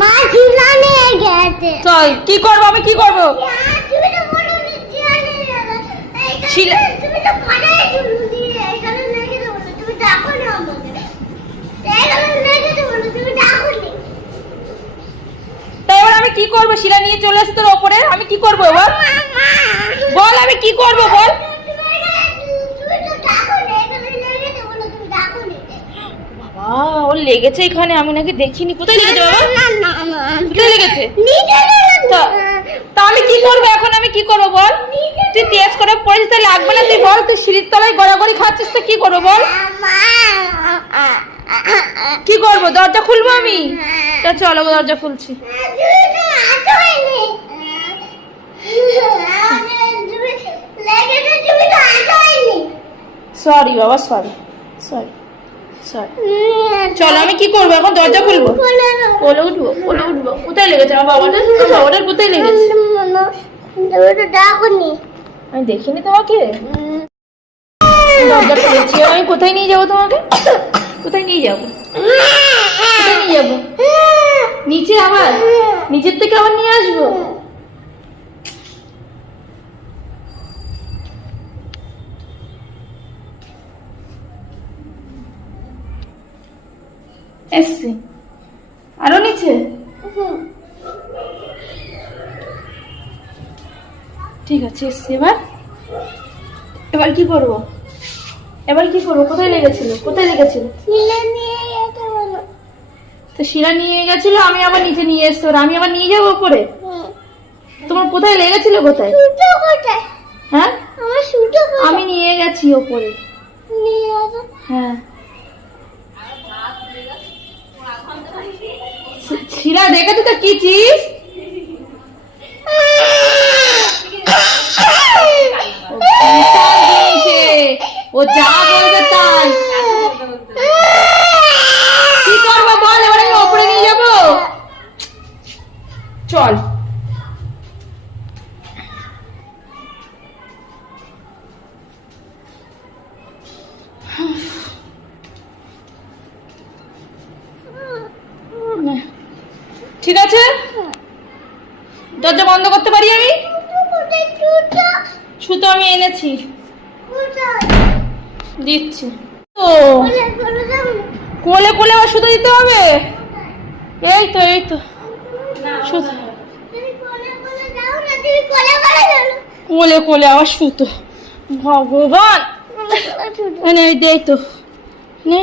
মা শিলা নিয়ে গেছে। চল কি করবো আমি, কি করবো? তুমি তো বলো শিলা নিয়ে যাবে। শিলা তুমি তো পাড়ায় শুরু দিয়ে এখানে লেগে দেবো, তুমি ডাকো না আমাকে। এখানে লেগে দেবো, তুমি ডাকো না। তাই এবার আমি কি করবো? শিলা নিয়ে চলে আসছে তোর ওপরে, আমি কি করবো এবার? বল আমি কি করবো বল? ওর লেগেছে এখানে, আমি নাকি দেখিনি। কোথায় লেগেছে বাবা? কোথায় লেগেছে? তা আমি কি করবো এখন? আমি কি করবো বল? তুই তেজ করে পড়েছিস, তাই লাগবে না? তুই বল, তুই সিঁড়ির তলায় গড়াগড়ি খাচ্ছিস তো কি করবো বল? কি করবো? দরজা খুলবো আমি? তা চলো দরজা খুলছি। সরি বাবা, সরি সরি সরি। চলো আমি কি করবো এখন? দরজা খুলবো? কোলে উঠবো? কোলে উঠবো? কোথায় লেগেছে আমার বাবাটার? বাবাটার কোথায় লেগেছে? আমি দেখিনি তোমাকে। দরজা খুলেছি, আমি কোথায় নিয়ে যাবো তোমাকে? কোথায় নিয়ে যাবো? কোথায় নিয়ে যাবো? নিচে আবার? নিচের থেকে আবার নিয়ে আসবো? এসছি আরো নিচে। ঠিক আছে এসছি। এবার এবার কি করবো? এবার কি করবো? কোথায় লেগেছিল? কোথায় লেগেছিল? তো শিলা নিয়ে গেছিল, আমি আবার নিচে নিয়ে এসছি। আমি আবার নিয়ে যাবো উপরে? তোমার কোথায় লেগেছিল? কোথায়? হ্যাঁ আমি নিয়ে গেছি ওপরে। হ্যাঁ শিলা দেখেছো তো কি চিজ? ও যা বলবে তাই। কি করবো বল? এবার আমি ওপরে নিয়ে যাবো? চল। ঠিক আছে, দরজা বন্ধ করতে পারি আমি? সুতো আমি এনেছি, দিচ্ছি। তো কোলে কোলে আবার সুতো দিতে হবে? এই তো এই তো সুতো। কোলে কোলে আবার সুতো, ভগবান। এই তো নে।